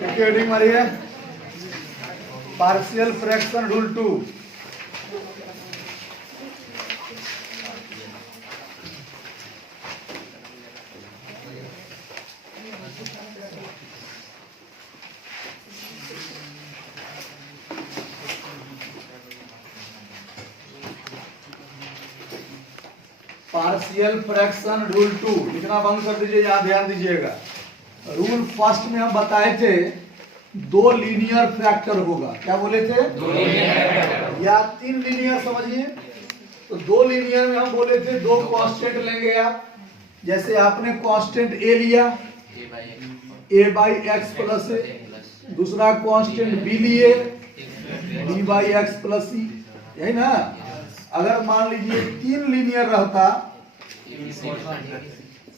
Heading मारिए partial fraction rule 2। Partial fraction rule 2 लिखना बंद कर दीजिए, यहाँ ध्यान दीजिएगा। रूल फर्स्ट में हम बताए थे दो लीनियर फैक्टर होगा, क्या बोले थे? दो लीनियर या तीन लीनियर, समझिए। तो दो लीनियर में हम बोले थे दो कांस्टेंट लेंगे आप, जैसे आपने कांस्टेंट ए लिया a बाई एक्स प्लस ए, दूसरा कांस्टेंट बी लिए b बाई एक्स प्लस सी, यही ना। अगर मान लीजिए तीन लीनियर रहता,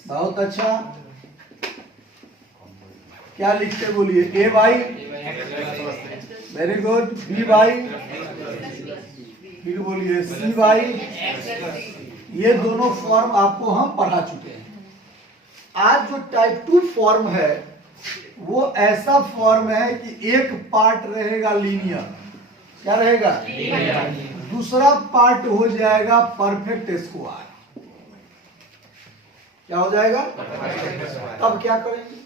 बहुत अच्छा, क्या लिखते बोलिए? A by, very good, b by, फिर बोलिए सी बाई। ये दोनों फॉर्म आपको हम पढ़ा चुके हैं। आज जो टाइप 2 फॉर्म है वो ऐसा फॉर्म है कि एक पार्ट रहेगा लीनियर, क्या रहेगा? दूसरा पार्ट हो जाएगा परफेक्ट स्क्वायर। क्या हो जाएगा? तब क्या करेंगे?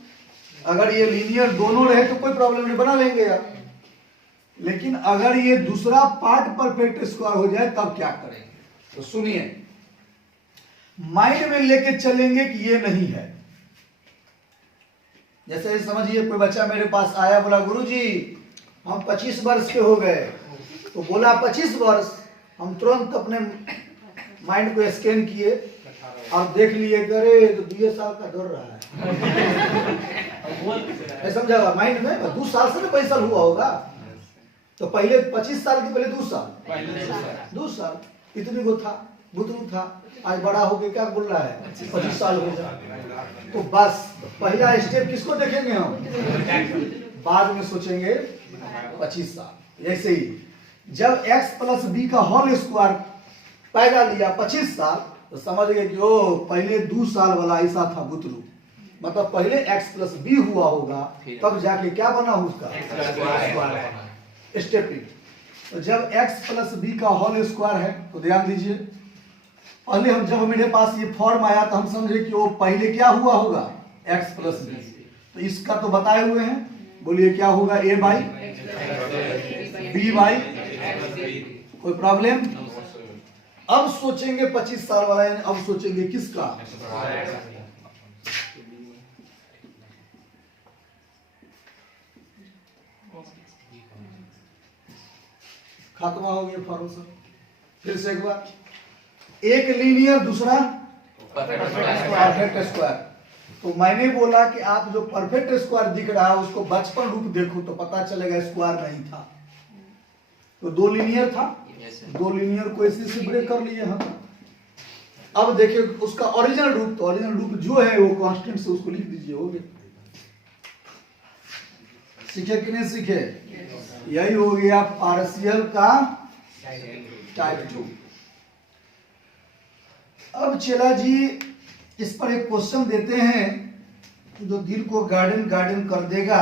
अगर ये लीनियर दोनों रहे तो कोई प्रॉब्लम नहीं, बना लेंगे आप। लेकिन अगर ये दूसरा पार्ट परफेक्ट स्क्वायर हो जाए तब क्या करेंगे? तो सुनिए, माइंड में लेके चलेंगे कि ये नहीं है। जैसे समझिए कोई बच्चा मेरे पास आया, बोला गुरुजी हम 25 वर्ष के हो गए। तो बोला 25 वर्ष, हम तुरंत अपने माइंड को स्कैन किए और देख लिए, करे तो 2 साल का दौड़ रहा है। समझा? माइंड में 2 साल से 22 साल हुआ होगा। तो पहले 25 साल के पहले 2 साल इतने को था, बुतरू था, आज बड़ा होके क्या बोल रहा है 25 साल हो गया। तो बस पहला स्टेप किसको देखेंगे हम? बाद में सोचेंगे 25 साल। ऐसे ही जब x प्लस बी का होल स्क्वायर पैदा लिया 25 साल, तो समझ गए कि ओ पहले 2 साल वाला ऐसा था बुतरू, मतलब पहले x प्लस बी हुआ होगा तब जाके क्या बना उसका स्टेपिंग। तो जब x प्लस बी का होल स्क्वायर है तो ध्यान दीजिए, पहले हम जब मेरे पास ये फॉर्म आया तो हम समझे कि वो पहले क्या हुआ होगा x प्लस बी। तो इसका तो बताए हुए हैं, बोलिए क्या होगा? a बाई बी बाई, कोई प्रॉब्लम? अब सोचेंगे 25 साल वाला, यानी अब सोचेंगे किसका? खत्म हो गया फॉर्म सर। फिर से एक बार, एक लीनियर दूसरा परफेक्ट स्क्वायर। तो मैंने बोला कि आप जो परफेक्ट स्क्वायर दिख रहा है उसको बचपन रूप देखो तो पता चलेगा स्क्वायर नहीं था। तो दो लीनियर था, दो लीनियर को ऐसे से ब्रेक कर लिए हम। अब देखिए उसका ओरिजिनल रूप, तो ओरिजिनल रूप जो है वो कांस्टेंट से उसको लिख दीजिए, हो गया। सीखे कि नहीं सीखे? यही हो गया पार्शियल का टाइप 2। अब चला जी इस पर एक क्वेश्चन देते हैं जो दिल को गार्डन गार्डन कर देगा।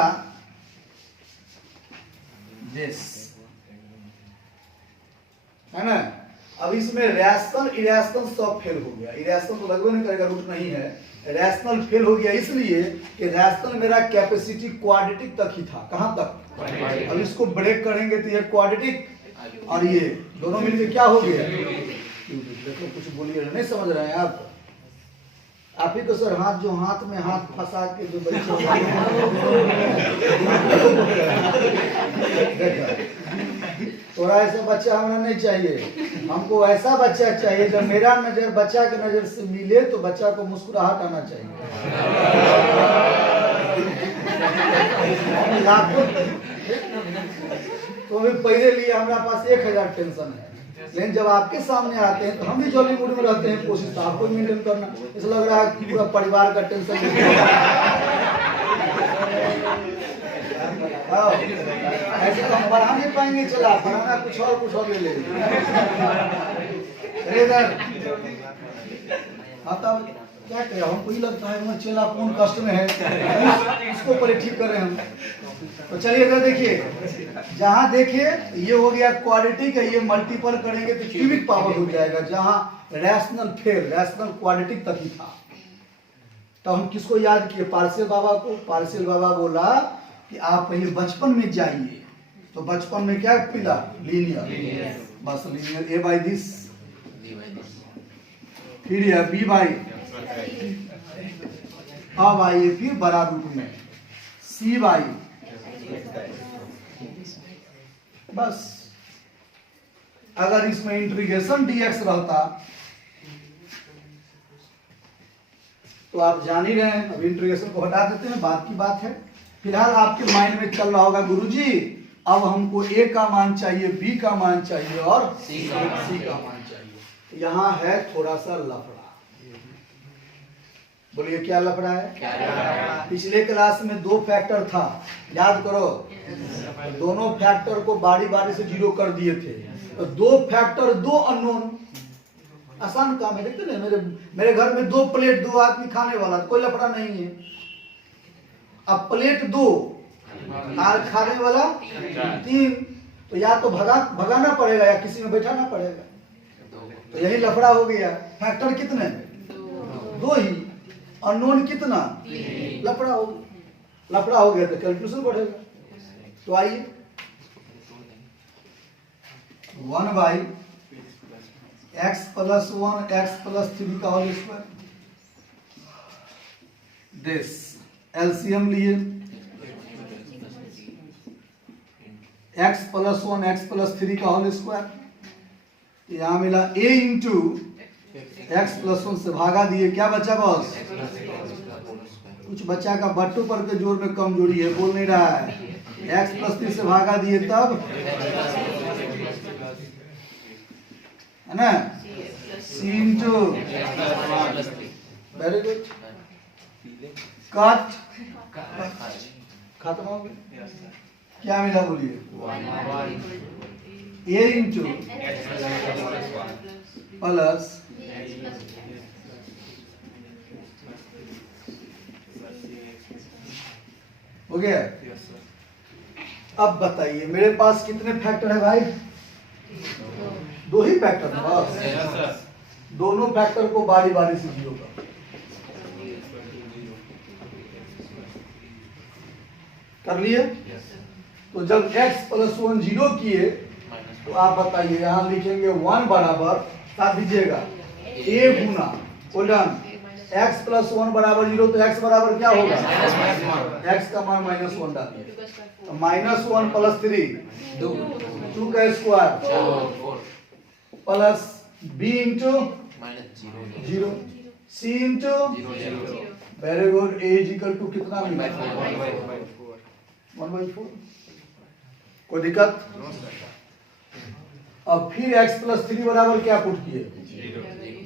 दिस है ना। अब इसमें रैशनल इरेशनल सब फेल हो गया। इरेशनल तो लगभग नहीं करेगा, रूट नहीं है। रैशनल फेल हो गया इसलिए कि रैशनल मेरा कैपेसिटी क्वाड्रेटिक तक ही था। कहां तक? अब इसको ब्रेक करेंगे तो ये क्वाड्रेटिक और ये दोनों मिलकर क्या हो गया? देखो कुछ बोलिए, नहीं समझ रहे हैं आप ही तो सर। हाथ जो हाथ में हाथ फंसा के जो बच्चे थोड़ा ऐसा बच्चा हमें नहीं चाहिए। हमको ऐसा बच्चा चाहिए जब मेरा नजर बच्चा के नजर से मिले तो बच्चा को मुस्कुराहट आना चाहिए। तो अभी पहले लिए हमारे पास 1000 टेंशन है, लेकिन जब आपके सामने आते हैं तो हम भी जॉली मूड में रहते हैं। कोशिश तो आपको मेंटेन करना। ऐसा लग रहा है पूरा परिवार का टेंशन ऐसे तो हम बढ़ा नहीं पाएंगे। चला बढ़ाना कुछ और ले लेंगे। हाँ तब क्या करें, हमको ही लगता है वो चेला कौन कष्ट में है, इसको पहले ठीक करें हम। तो चलिए इधर देखिए, जहां देखिए ये हो गया क्वाड्रेटिक है, ये मल्टीपल करेंगे तो क्यूबिक पावर हो जाएगा। जहां रैशनल फेल, रैशनल क्वाड्रेटिक तक ही था। तो हम किसको याद किए, पार्शियल बाबा को। पार्शियल बाबा बोला कि आप पहले बचपन में जाइए, तो बचपन में क्या पिला, लीनियर, बस लीनियर ए बाई दिस, फिर यह बी बाई, अब आइए फिर बड़ा रूप में सी बाई, बस। अगर इसमें इंटीग्रेशन डीएक्स रहता तो आप जान ही रहे हैं। अब इंटीग्रेशन को हटा देते हैं, बात की बात है। फिलहाल आपके माइंड में चल रहा होगा गुरुजी अब हमको ए का मान चाहिए, बी का मान चाहिए और सी का मान चाहिए। यहाँ है थोड़ा सा लफड़ा। बोलिए क्या लफड़ा है? पिछले क्लास में 2 फैक्टर था, याद करो। दोनों फैक्टर को बारी बारी से 0 कर दिए थे। तो 2 फैक्टर 2 अननोन, आसान काम है। देखते ना, मेरे घर में 2 प्लेट 2 आदमी खाने वाला, कोई लफड़ा नहीं है। अब प्लेट 2 और खाने वाला 3, तो या तो भगाना पड़ेगा या किसी में बैठाना पड़ेगा। तो यही लफड़ा हो गया। फैक्टर कितने? 2 ही। अननोन कितना? लफड़ा हो गया तो कैलकुलेशन बढ़ेगा। तो आइए 1 by x plus 1 x plus 3 का होल स्क्वायर, दिस एलसीएम लिए x प्लस 1 x प्लस 3 का होल स्क्वायर, यहां मिला a इंटू x प्लस 1 से भागा दिए, क्या बचा बॉस? कुछ बच्चा का बट्टू पर के जोर में कमजोरी है, बोल नहीं रहा है। x प्लस 3 से भागा दिए तब है ना, c into, very good, cut, खत्म हो गया। क्या मिला बोलिए? a इंटू प्लस हो गया। अब बताइए मेरे पास कितने फैक्टर है भाई? 2 ही फैक्टर है बस। दोनों फैक्टर को बारी बारी से 0 कर लिए। तो जब x प्लस 1 0 किए तो आप बताइए, यहां लिखेंगे 1 बराबर, साथ दीजिएगा a Guna colon x plus 1 बराबर 0, तो x बराबर क्या होगा? x का मान -1 डालिए, तो -1 प्लस 3 2 का square plus b into -0 c into, very good, a is equal to कितना मिला? 1/4। कोई दिक्कत? अब फिर x प्लस 3 बराबर क्या पुट किए?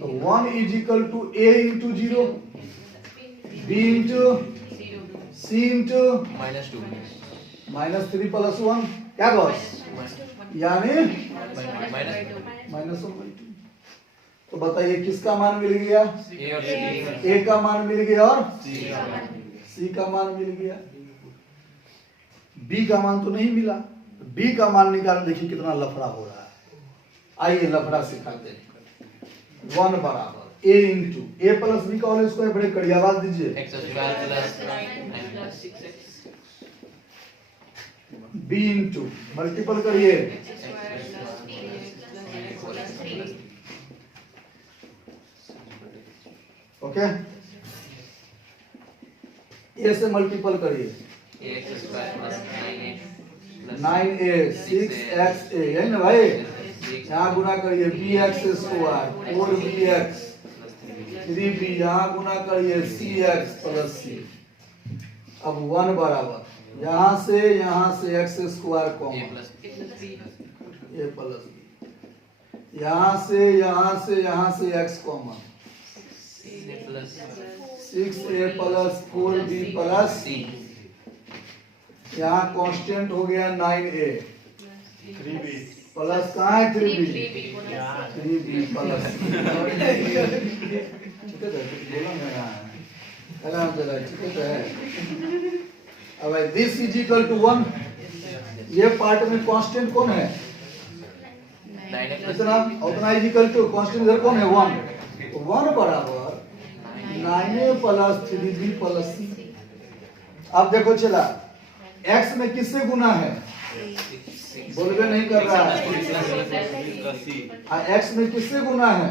तो 1 is equal to a into 0 b into c into -3 plus 1, क्या बॉस? यानी -1/2। तो बताइए किसका मान मिल गया? a का मान मिल गया और c का मान मिल गया। b का मान तो नहीं मिला। b का मान निकाल, देखिए कितना लफड़ा हो रहा है। आइए लफड़ा सिखाते हैं। 1 बराबर a into a plus b का होल स्क्वायर, ब्रेक करिए, आवाज दीजिए, b इंटू मल्टीपल करिए ओके, a से मल्टीपल करिए 9a 6xa, है ना भाई? यहाँ गुना करिए bx स्क्वायर 4bx 3b, यहाँ गुना करिए cx प्लस c। अब 1 बराबर यहाँ से x square common a plus b, यहाँ से x common 6a plus 4b plus c, यहाँ कांस्टेंट हो गया 9a, 3b प्लस कहाँ है 3b प्लस चिकट है, कुछ बोला नहीं रहा है। अल्हम्दुलिल्लाह चिकट है। अब दिस इज इक्वल टू 1, ये पार्ट में कांस्टेंट कौन है? इतना उतना इज इक्वल टू कांस्टेंट इधर कौन है? 1 बराबर 9a plus 3b plus c। अब देखो चला, x में किससे गुना है? बोलबे नहीं कर रहा है। x में किससे गुना है?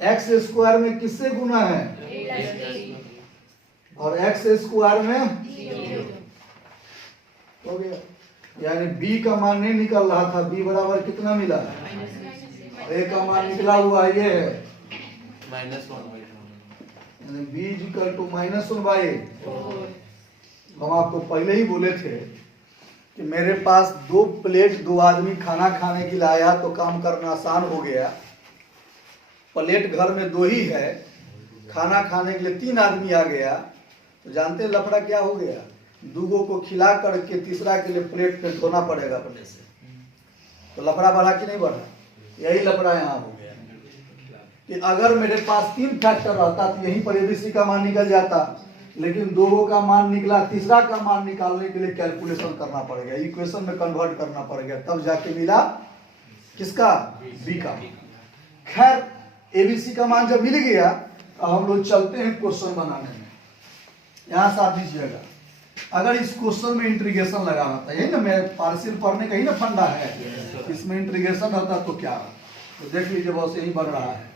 x स्क्वायर में किससे गुना है? और x स्क्वायर में हो गया। यानी b का मान नहीं निकल रहा था, b बराबर कितना मिला? a का मान निकला हुआ ये है यानी b is equal to -1/a। हम आपको पहले ही बोले थे कि मेरे पास 2 प्लेट 2 आदमी खाना खाने के लिए आया तो काम करना आसान हो गया। प्लेट घर में 2 ही है, खाना खाने के लिए 3 आदमी आ गया तो जानते हैं लफड़ा क्या हो गया? 2 को खिला करके तीसरा के लिए प्लेट पे धोना पड़ेगा अपने से। तो लफड़ा बढ़ा कि नहीं बढ़ा? यही लफड़ा यहाँ हो गया कि अगर मेरे पास 3 फैक्टर रहता तो यहीं पर एबीसी का मान निकल जाता, लेकिन 2 का मान निकला, तीसरा का मान निकालने के लिए कैलकुलेशन करना पड़ेगा, इक्वेशन में कन्वर्ट करना पड़ेगा, तब जाके मिला किसका? बी का। खैर एबीसी का मान जब मिल गया तो हम लोग चलते हैं क्वेश्चन बनाने में। यहाँ साथ दीजिएगा, अगर इस क्वेश्चन में इंटीग्रेशन लगा होता, यही ना मेरे पार्शियल पढ़ने का ही ना फंडा है, इसमें इंटीग्रेशन होता तो क्या? तो देख लीजिए बॉस यही बढ़ रहा है।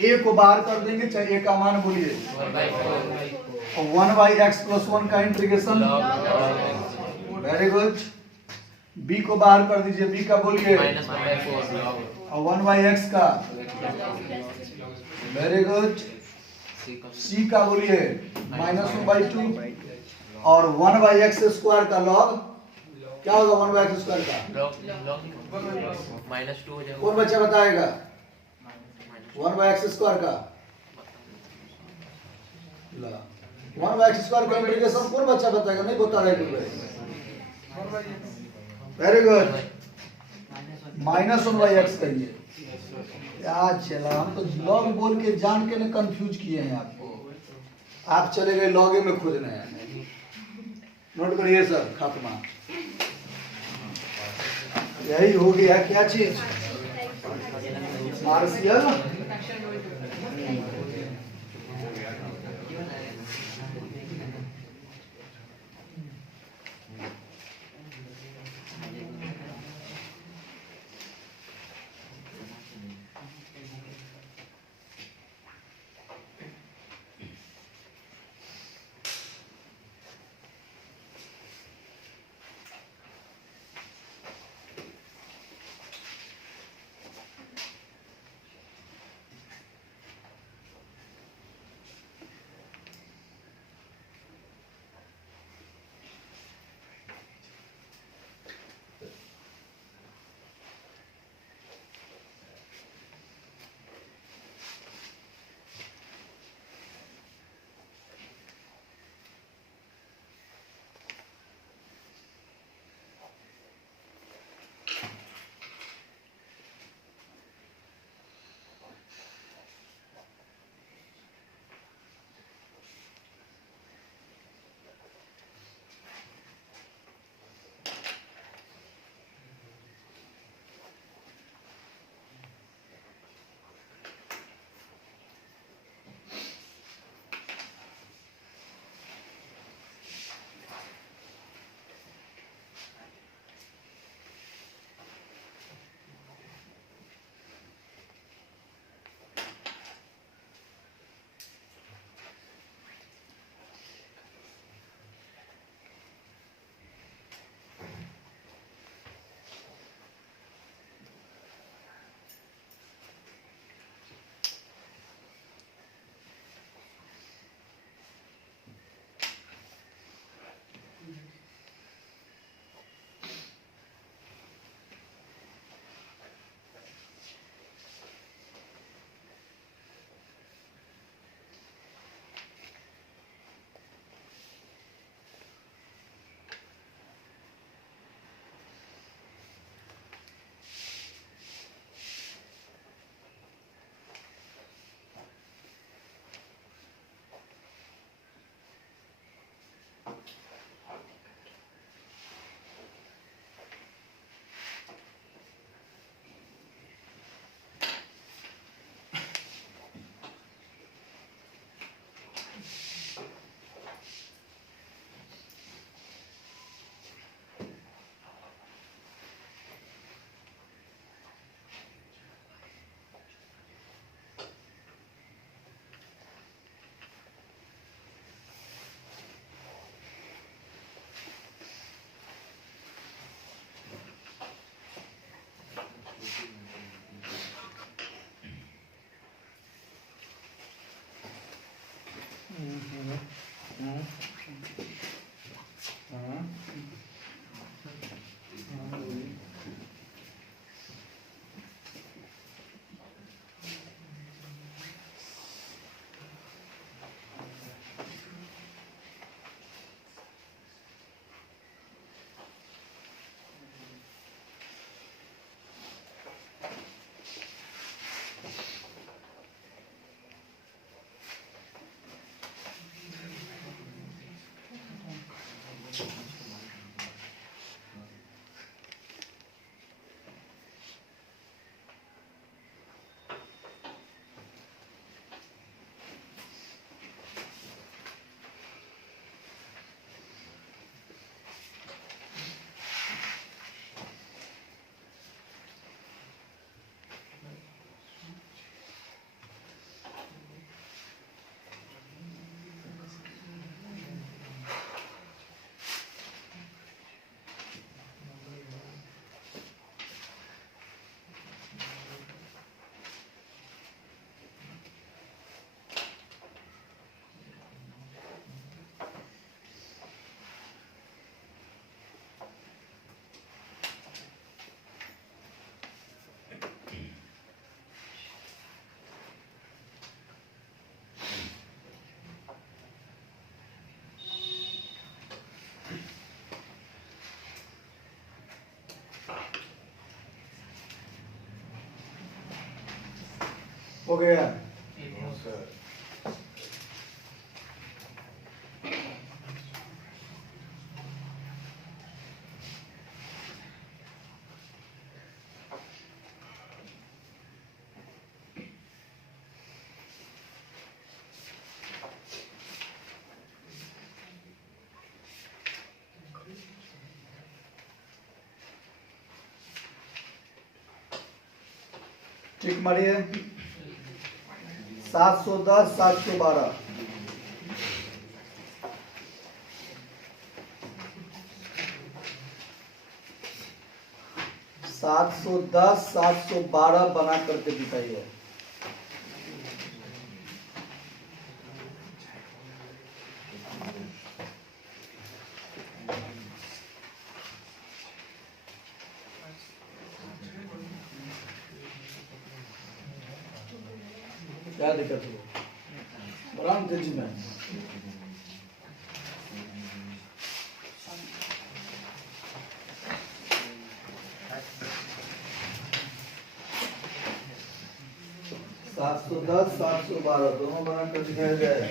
a को बाहर कर देंगे, चाहे a का मान बोलिए 1/x + 1 का इंटीग्रेशन। Very good. b को बाहर कर दीजिए, b का बोलिए और 1/x का। Very good. c का बोलिए -1/2 और 1/x² का लॉग क्या होगा? 1/x² का -2 कौन बच्चा बताएगा? 1/x² का 1/x² का इंटीग्रेशन कौन बच्चा बताएगा? नहीं बता रहे कोई। Very good. -1/x कहिए। क्या चला, हम तो लॉग बोल के जान के ना कंफ्यूज किए हैं आपको। आप चले गए लॉगे में खोजने हैं। नोट करिए सर, खात्मा यही हो गया। क्या चीज? पार्शियल हाँ हो गया। ठीक मारिए। 710 712 710 712 बना करके दिखाइए। क्या दिक्कत है? बराम तेजी में 710 712 दोनों बना कर दिखाया जाए।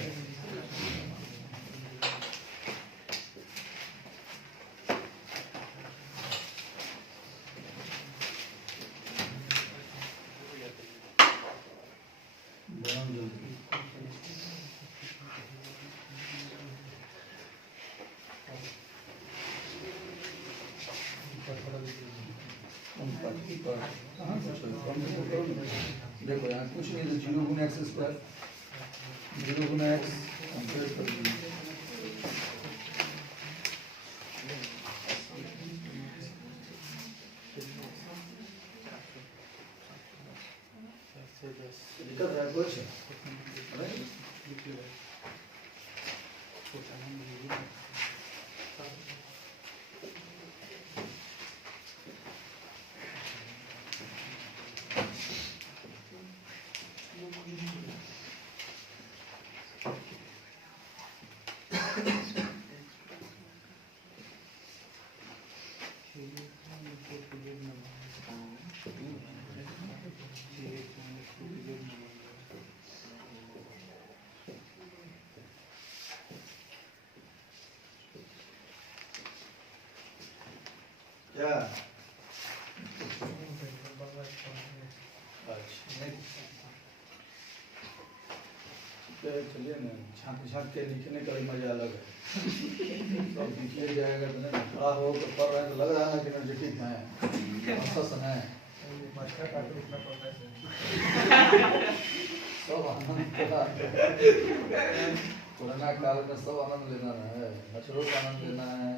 देखो यहाँ कुछ नहीं तो 0 गुना एक्स स्क्वायर 0 गुना एक्स कंपेयर कर दीजिए। दिक्कत है कुछ क्या? चलिए ना झाँक झाँक के लिखने का भी मजा अलग है। सब लिखिए जाएगा तो नहीं खड़ा हो तो पढ़ रहे हैं तो लग रहा है ना कि एनर्जेटिक है है सब आनंद कोरोना काल में सब आनंद लेना है, मच्छरों का आनंद लेना है।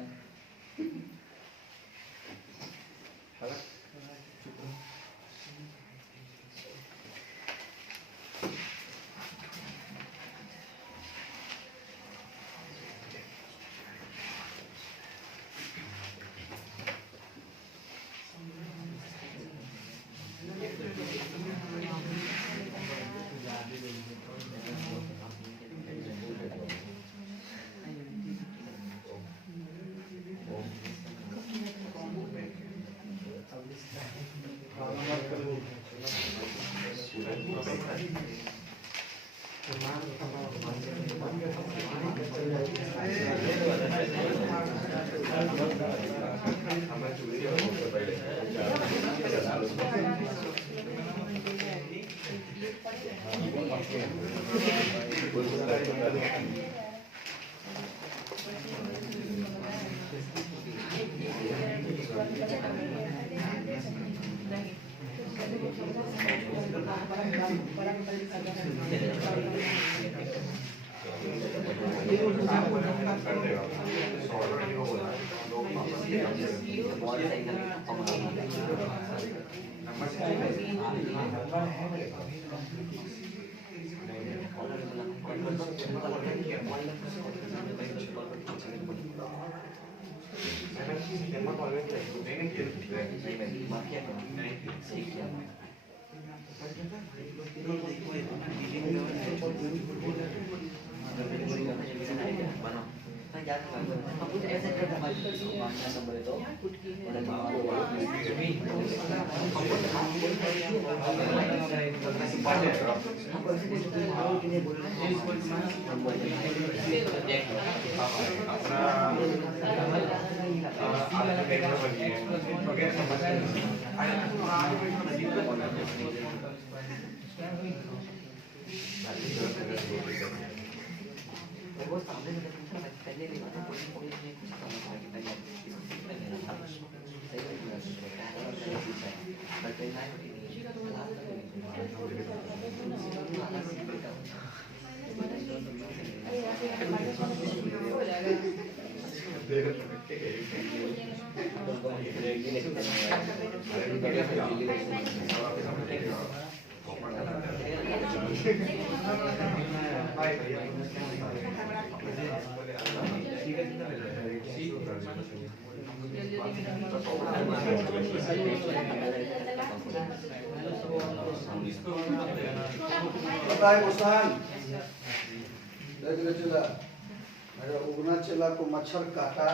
बताए मुस्कान चला मेरा उगना चला को मच्छर काटा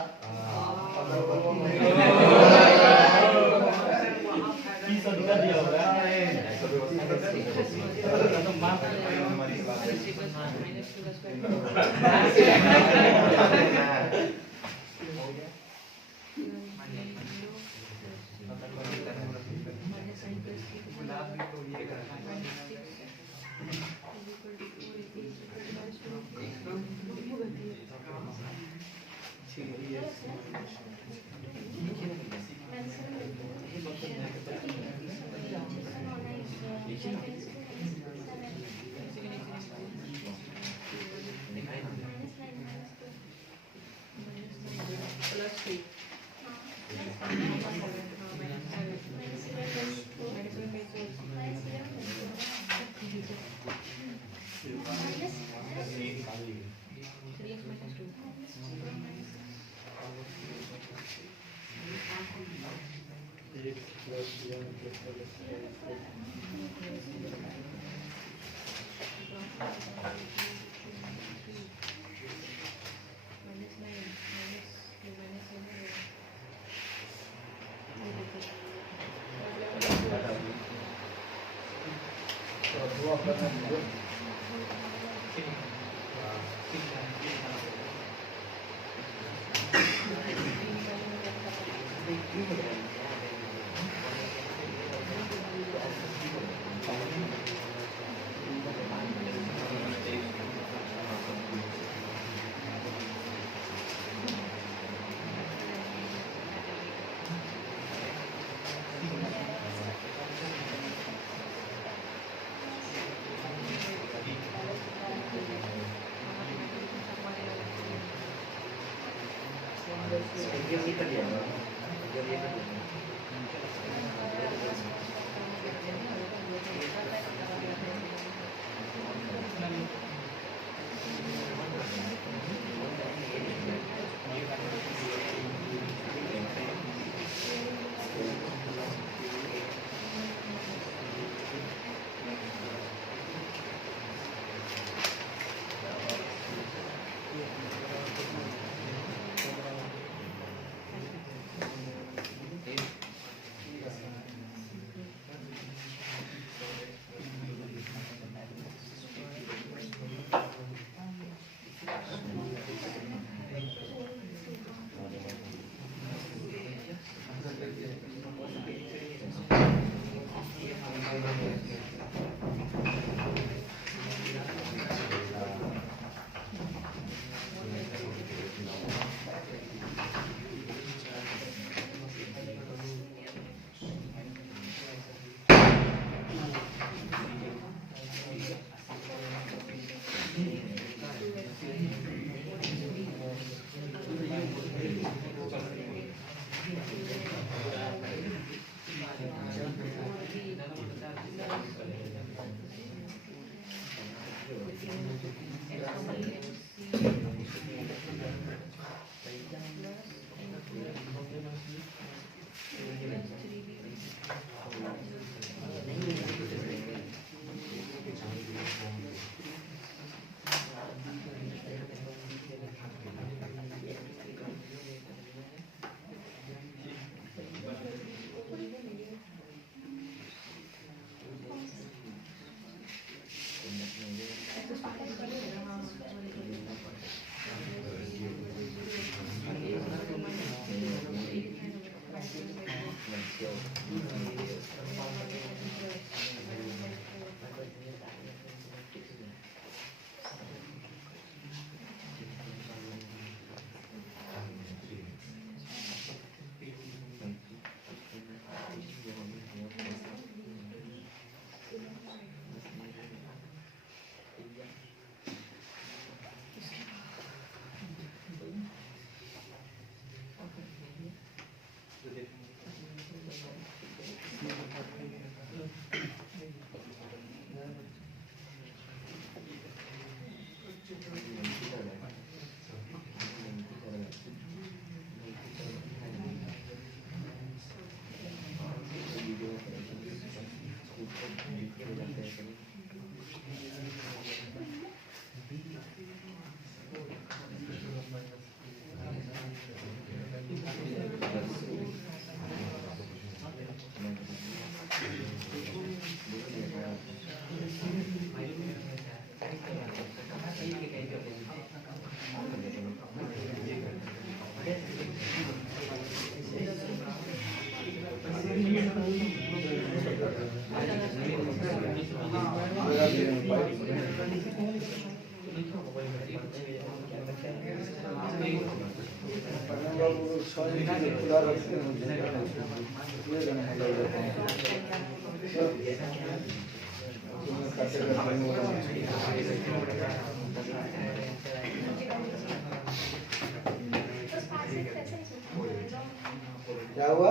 क्या हुआ?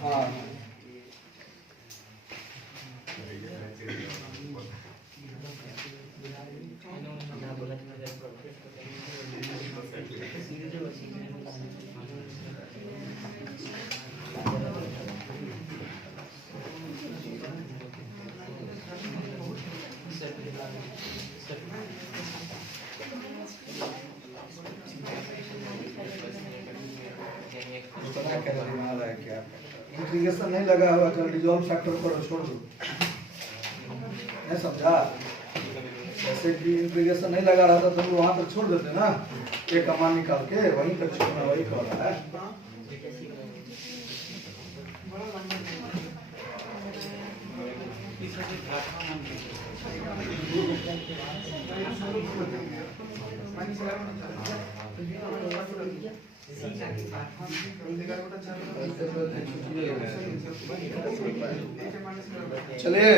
हाँ इंटीग्रेशन नहीं लगा हुआ तो डिसॉल्व फैक्टर पर छोड़ दो, नहीं समझा? जैसे कि इंटीग्रेशन नहीं लगा रहा था तो वहां पर छोड़ देते ना, एक कमान निकाल के वहीं पर छोड़ना, वही कर रहा है। चलिए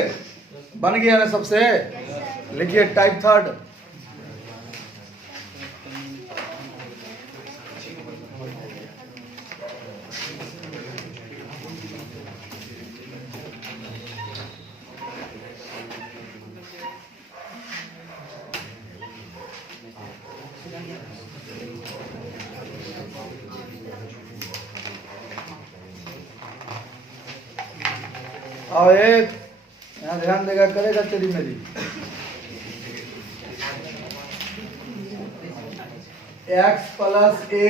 बन गया ना सबसे? लिखिए टाइप थर्ड। और एक यहाँ ध्यान देगा, करेगा तेरी मेरी। x प्लस ए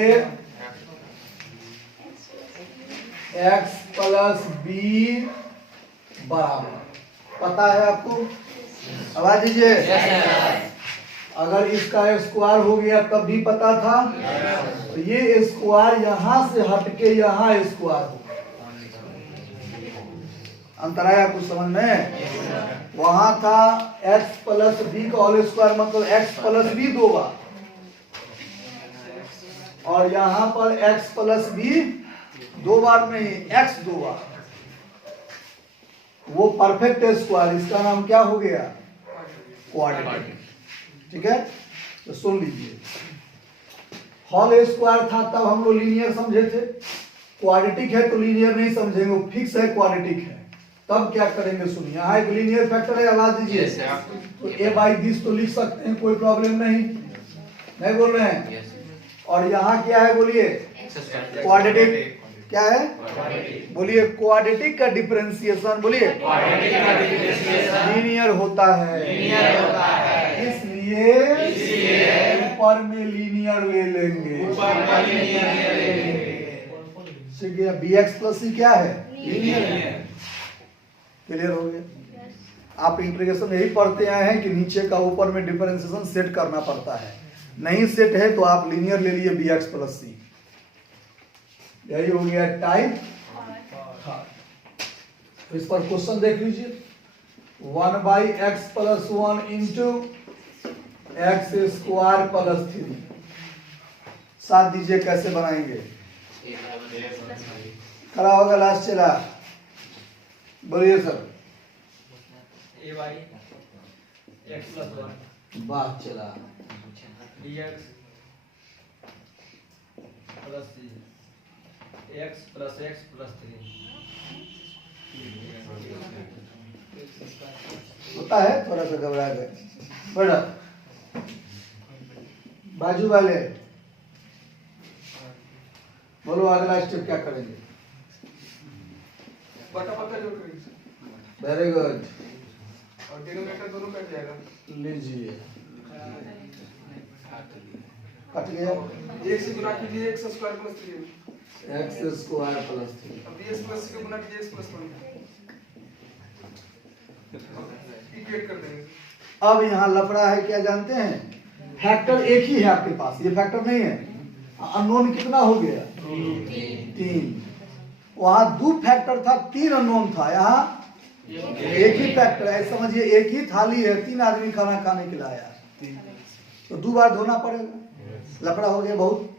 x प्लस बी बराबर, पता है आपको? आवाज दीजिए। अगर इसका स्क्वायर हो गया तब भी पता था, तो ये स्क्वायर यहां से हटके यहाँ स्क्वायर हो, अंतर है आपको समझ में? वहां था x प्लस बी का होल स्क्वायर मतलब x प्लस बी 2 बार, और यहाँ पर x प्लस बी 2 बार नहीं, x 2 बार, वो परफेक्ट स्क्वायर, इसका नाम क्या हो गया? क्वाड्रेटिक। ठीक है, तो सुन लीजिए, होल स्क्वायर था तब हम लोग लीनियर समझे थे, क्वाड्रेटिक है तो लीनियर नहीं समझेंगे, वो फिक्स है क्वाड्रेटिक है। तब क्या करेंगे सुनिए, यहाँ एक लीनियर फैक्टर है, आवाज दीजिए। तो a बाई दिस तो लिख सकते हैं, कोई प्रॉब्लम नहीं बोल रहे हैं। और यहाँ क्या है बोलिए? क्वाड्रेटिक। क्या है? बोलिए क्वाड्रेटिक का डिफरेंशिएशन, बोलिए लीनियर होता है, इसलिए ऊपर में लीनियर ले लेंगे। ठीक है, बी एक्स प्लस सी क्या है? लीनियर है। क्लियर हो गया? आप इंटीग्रेशन यही पढ़ते आए हैं कि नीचे का ऊपर में डिफरेंशिएशन सेट करना पड़ता है, नहीं सेट है तो आप लीनियर ले लिए बी एक्स प्लस सी। यही हो गया टाइप थर्ड। इस पर क्वेश्चन देख लीजिए, 1 by x plus 1 into x square plus 3। साथ दीजिए कैसे बनाएंगे? खड़ा होगा लास्ट चला, बोलिए sir. A by x plus 1 बात चला, dx plus c x plus x plus 3 होता है, थोड़ा सा घबरा गए। बड़ा बाजू वाले बोलो अगला स्टेप क्या करेंगे? बटा बटा जोड़ करेंगे। वेरी गुड, और डिनोमिनेटर दोनों कट जाएगा। लीजिए, कट गया। एक से गुना कीजिए x square plus 3 x square plus 3। अब एक्स प्लस सी को गुना कीजिए एक्स प्लस 1 इक्वेट कर देंगे। अब यहाँ लफड़ा है क्या जानते हैं? फैक्टर एक ही है आपके पास, ये फैक्टर नहीं है। अननोन कितना हो गया? 3। वहां 2 फैक्टर था, 3 अननोन था, यहाँ एक ही फैक्टर है। समझिए एक ही थाली है, 3 आदमी खाना खाने के लिए आया, तो 2 बार धोना पड़ेगा। लफड़ा हो गया बहुत।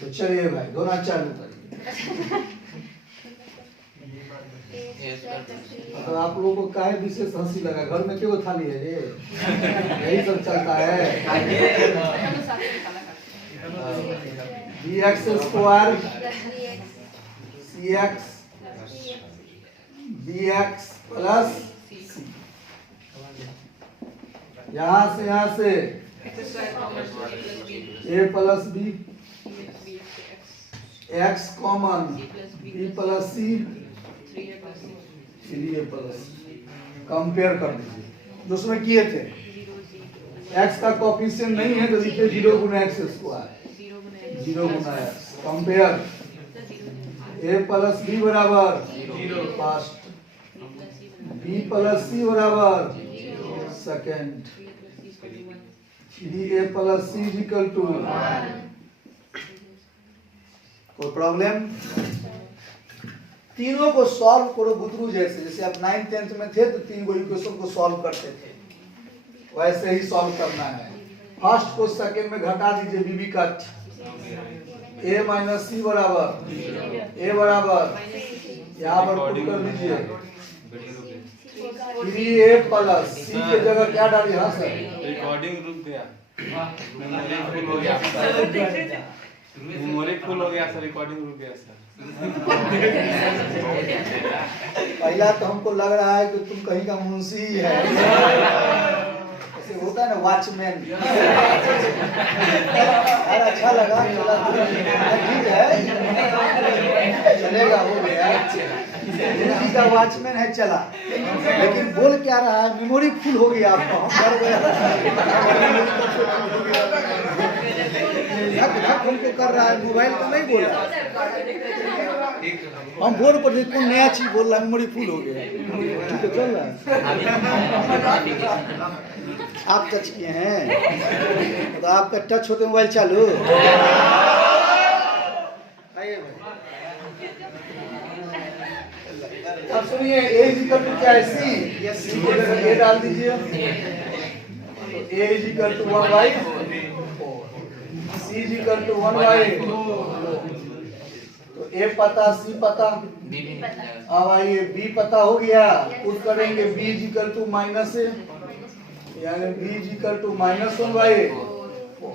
तो चलिए भाई दोनों चालू करिए। तो आप लोगों को काहे विशेष हंसी लगा? घर में क्यों थाली है ये? यही सब चलता है। bx square cx bx plus यहाँ से a plus b x common b plus c 3a plus compare कर दीजिए जो उसमें किए थे। x का कोएफिशिएंट नहीं है तो लिखिए 0 गुना x स्क्वायर 0 गुना x compare a plus b बराबर 0 फर्स्ट b प्लस c बराबर second 3a plus c equal to 1। कोई प्रॉब्लम? तीनों को सॉल्व करो बुतरू जैसे आप 9th 10th में थे तो तीन को इक्वेशन को सॉल्व करते थे, वैसे ही सॉल्व करना है। फर्स्ट को सेकंड में घटा दीजिए बीबी कट a माइनस सी बराबर a बराबर यहाँ पर पुट कर दीजिए 3a प्लस c के जगह क्या डालिए? हाँ सर रिकॉर्डिंग रुक गया, मेमोरी फुल हो गया सर, मेमोरी फुल हो गया सर, रिकॉर्डिंग रुक गया सर। पहला तो हमको लग रहा है कि तुम कहीं का मुंशी है, ऐसे होता है ना वॉचमैन। यार अच्छा लगा, ठीक है चलेगा, हो गया जिंदगी का वॉचमैन है चला। लेकिन बोल क्या रहा है? मेमोरी फुल हो गया आपका। हमको कर रहा है, मोबाइल तो नहीं बोला, हम बोल पर कौन नया चीज बोल रहा है? मेमोरी फुल हो गया, ठीक है चल रहा है। आप टच किए हैं तो आपका टच होते मोबाइल चालू। आइए अब सुनिए, a इक्वल टू क्या है? c, या c को जगह a डाल दीजिए तो a equal to 1/4, c equal to 1/4। तो a पता c पता, अब आइए b पता हो गया, पुट करेंगे b equal to minus a, यानी b इक्वल टू -1/4,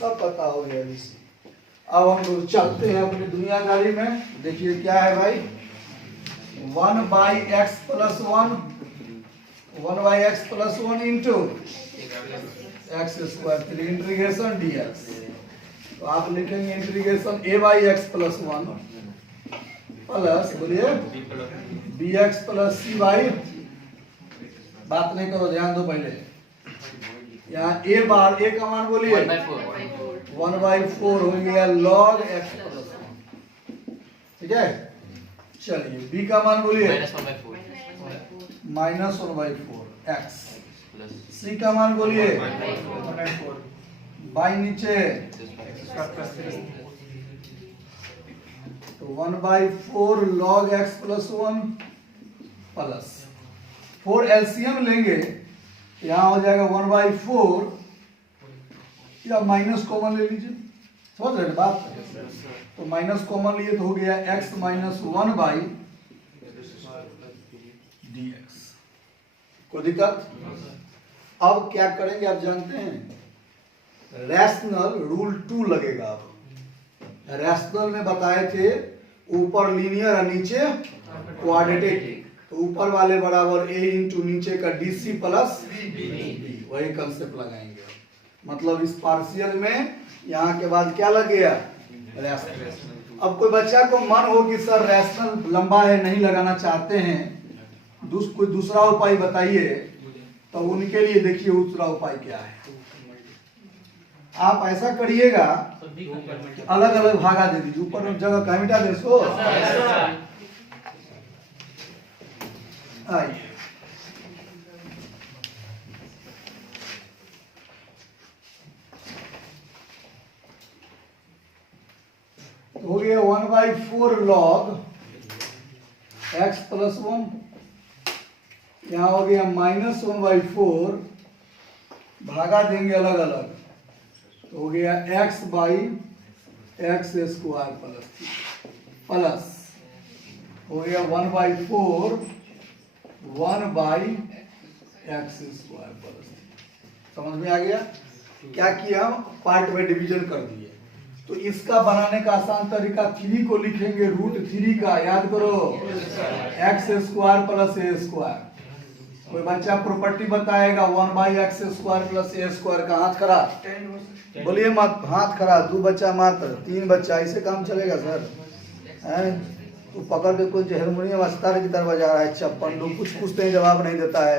सब पता हो गया इसी। अब हम लोग चलते हैं अपनी दुनियादारी में। देखिए क्या है भाई, 1/x + 1 1/x + 1 into x square 3 integration dx। तो आप लिखेंगे इंटीग्रेशन a/x + 1 प्लस बोलिए bx + c/, बात नहीं करो, ध्यान दो पहले। यहाँ a बार a का मान बोलिए 1/4 हो गया log x + 1, ठीक है। चलिए b का मान बोलिए -1/4 x, c का मान बोलिए बाई नीचे तो 1/4 log x + 1 प्लस 4 एलसीएम लेंगे, यहाँ हो जाएगा 1/4 या माइनस कॉमन ले लीजिए, समझ रहे बात? तो माइनस कॉमन लिए तो हो गया x - 1/dx। कोई दिक्कत? अब क्या करेंगे आप जानते हैं, रैशनल रूल 2 लगेगा। अब रैशनल में बताए थे ऊपर लीनियर और नीचे क्वाड्रेटिक, तो ऊपर वाले बराबर a इंटू नीचे का dc प्लस b, वही कंसेप्ट लगाएंगे। मतलब इस पार्शियल में यहाँ के बाद क्या लग गया? रैशनल। अब कोई बच्चा को मन हो कि सर रैशनल लंबा है, नहीं लगाना चाहते हैं, कोई दूसरा उपाय बताइए, तो उनके लिए देखिए दूसरा उपाय क्या है। आप ऐसा करिएगा, अलग अलग भागा दे दीजिए, ऊपर जगह कहाँ मिटा दे इसको। आइए हो गया 1/4 log x + 1, यहाँ हो गया -1/4, भागा देंगे अलग अलग तो हो गया x by X square plus हो गया 1/4 1/x स्क्वायर प्लस। समझ में आ गया? क्या किया? पार्ट में डिवीजन कर दिए। तो इसका बनाने का आसान तरीका 3 को लिखेंगे √3 का, याद करो, x square plus a square. कोई बच्चा प्रॉपर्टी बताएगा 1/x square plus a square का, हाथ खड़ा, बोलिए मत, हाथ खड़ा। 2 बच्चा मात्र, 3 बच्चा, ऐसे काम चलेगा सर? हैं? तो पकड़ के कुछ हारमोनियम अस्तार की तरह बजा रहा है, चप्पन लोग कुछ पूछते हैं जवाब नहीं देता है।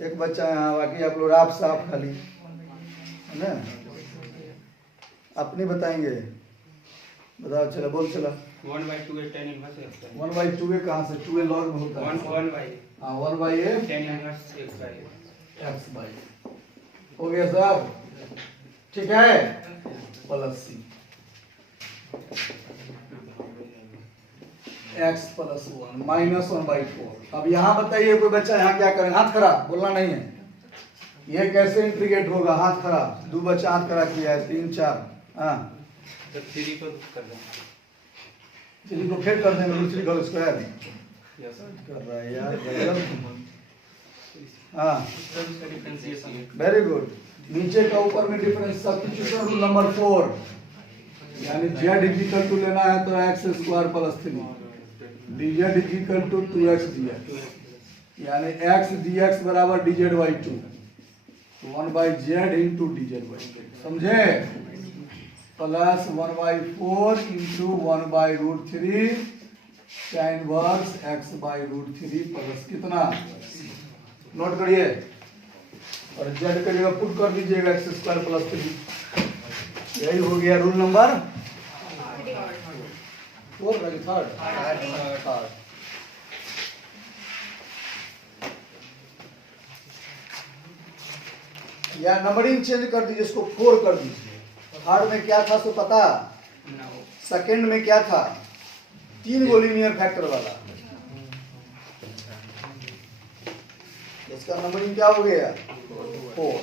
एक बच्चा यहाँ, बाकी आप लोग आप साफ खाली है ना, अपनी बताएंगे। बताओ, चलो बोल, चलो। 1/2 tan इनवर्स x है। 1/2 कहाँ से? 2 लॉग में होता है। 1/1 हाँ, 1/a tan इनवर्स x है। x बाई, हो गया सर? ठीक है, plus c x plus 1 minus 1/4। अब यहाँ बताइए कोई बच्चा यहाँ क्या करें? हाथ खड़ा, बोलना नहीं है। ये कैसे इंटीग्रेट होगा? हाथ खड़ा, 2 बच्चा हाथ खड़ा किया है, 3 4, हाँ, तो 3 को कर दें। 3 को फिर कर देंगे, दूसरी होल स्क्वायर यस कर रहा है यार। हाँ, डिफरेंशिएशन वेरी गुड। नीचे का ऊपर में डिफरेंस, सब्स्टिट्यूशन रूल नंबर 4, यानी z इक्वल टू लेना है तो x square plus 3 dz equal to 2x dx, यानी x dx बराबर dz/2, 1/z इंटू dz/2, समझे? Plus 1/4 into 1/√3 tan inverse x/√3 plus कितना? नोट करिए और z का जगह पुट कर दीजिएगा x स्क्वायर प्लस 3। यही हो गया रूल नंबर 4, थर्ड। या नंबरिंग चेंज कर दीजिए, इसको 4 कर दीजिए। थर्ड में क्या था सो पता? सेकंड में क्या था? 3 गो लीनियर फैक्टर वाला। इसका नंबरिंग क्या हो गया? 4।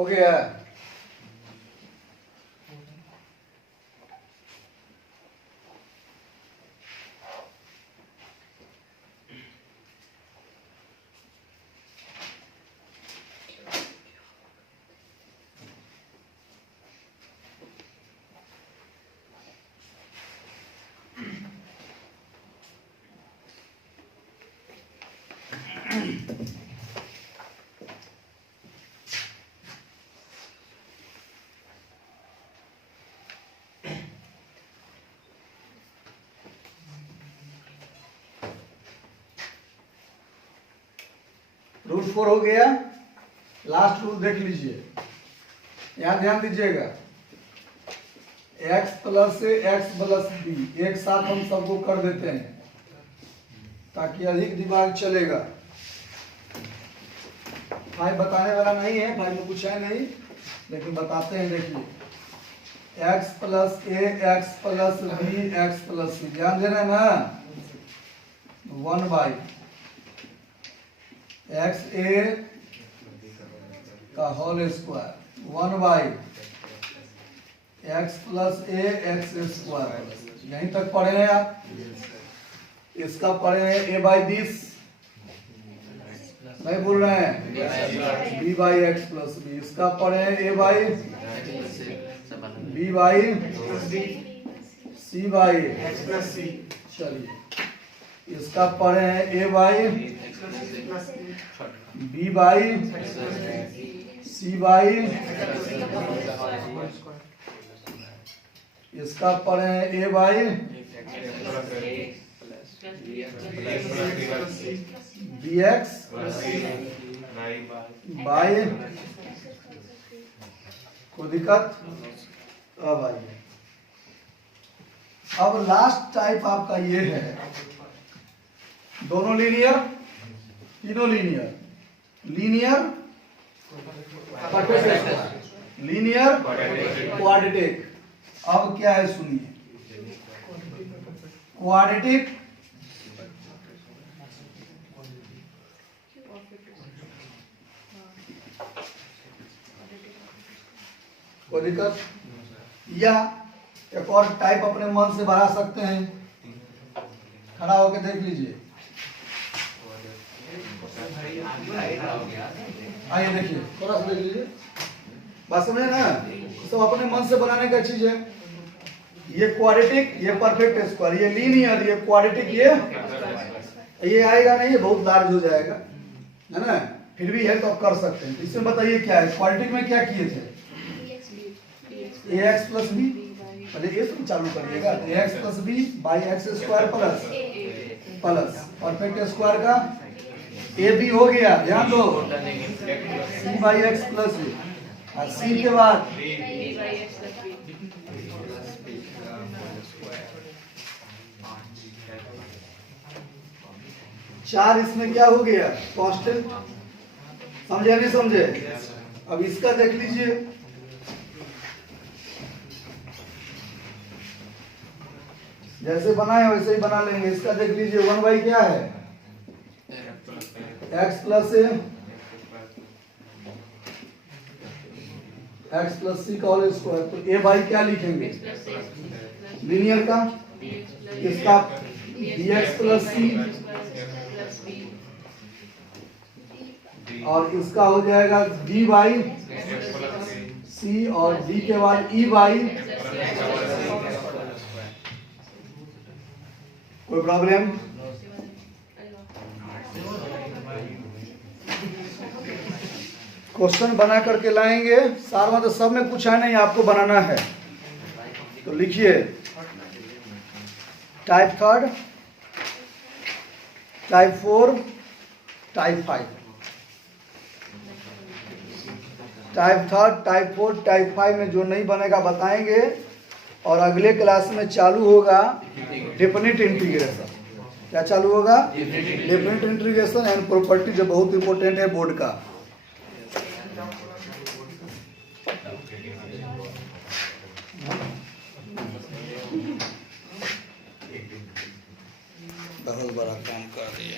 हो गया? रूट 4 हो गया। लास्ट रूल देख लीजिए, यहां ध्यान दीजिएगा। x plus a x plus B एक साथ हम सबको कर देते हैं ताकि अधिक दिमाग चलेगा। भाई बताने वाला नहीं है, भाई में कुछ है नहीं, लेकिन बताते हैं। देखिए x plus a x plus b x plus c, ध्यान देना है ना। 1 एक्स ए का whole square 1 x plus a x square, यहीं तक पढ़े हैं आप। इसका पढ़े हैं ए बाई दिस, नहीं बोल रहे हैं, b by x plus b. इसका पढ़े हैं a by b by c by x plus c. चलिए इसका पढ़े हैं a by b by c by. इसका पढ़े हैं a by b x by. कोई दिक्कत? अब आइए, अब लास्ट टाइप आपका ये है, दोनों लीनियर, तीनों लीनियर, लीनियर लीनियर क्वाड्रेटिक। अब क्या है सुनिए, क्वाड्रेटिक कोई दिक्कत? या एक और टाइप अपने मन से बढ़ा सकते हैं, खड़ा होकर देख लीजिए। आइए देखिए, थोड़ा सा देख लीजिए, बात समझे ना। सब अपने मन से बनाने का चीज है। ये क्वाड्रेटिक, ये परफेक्ट स्क्वायर, ये लीनियर, ये क्वाड्रेटिक, ये आएगा नहीं, ये बहुत लार्ज हो जाएगा, है ना। फिर भी है तो आप कर सकते हैं। इसमें बताइए क्या है, क्वाड्रेटिक में क्या किए थे? ए एक्स प्लस बी, पहले ये तुम चालू करिएगा। A x plus B by X square plus perfect square का ए बी हो गया, ध्यान दो, C by x plus B, और सी के बाद चार। इसमें क्या हो गया? कांस्टेंट। समझे नहीं समझे? अब इसका देख लीजिए, जैसे बनाए वैसे ही बना लेंगे। इसका देख लीजिए, 1 बाई क्या है? X plus a x plus सी का होल स्क्वायर। तो ए बाई क्या लिखेंगे? लीनियर का, इसका बी एक्स प्लस सी, और इसका हो जाएगा बी बाई सी, और डी के बाद ई बाई। कोई प्रॉब्लम? क्वेश्चन बना करके लाएंगे, सारा तो सब में कुछ है नहीं, आपको बनाना है। तो लिखिए, type 3, type 4, type 5। Type 3, type 4, type 5 में जो नहीं बनेगा बताएंगे, और अगले क्लास में चालू होगा डेफिनेट इंटीग्रेशन। क्या चालू होगा? डेफिनेट इंटीग्रेशन एंड प्रॉपर्टी, जो बहुत इंपॉर्टेंट है बोर्ड का। बहुत बड़ा काम कर दिया।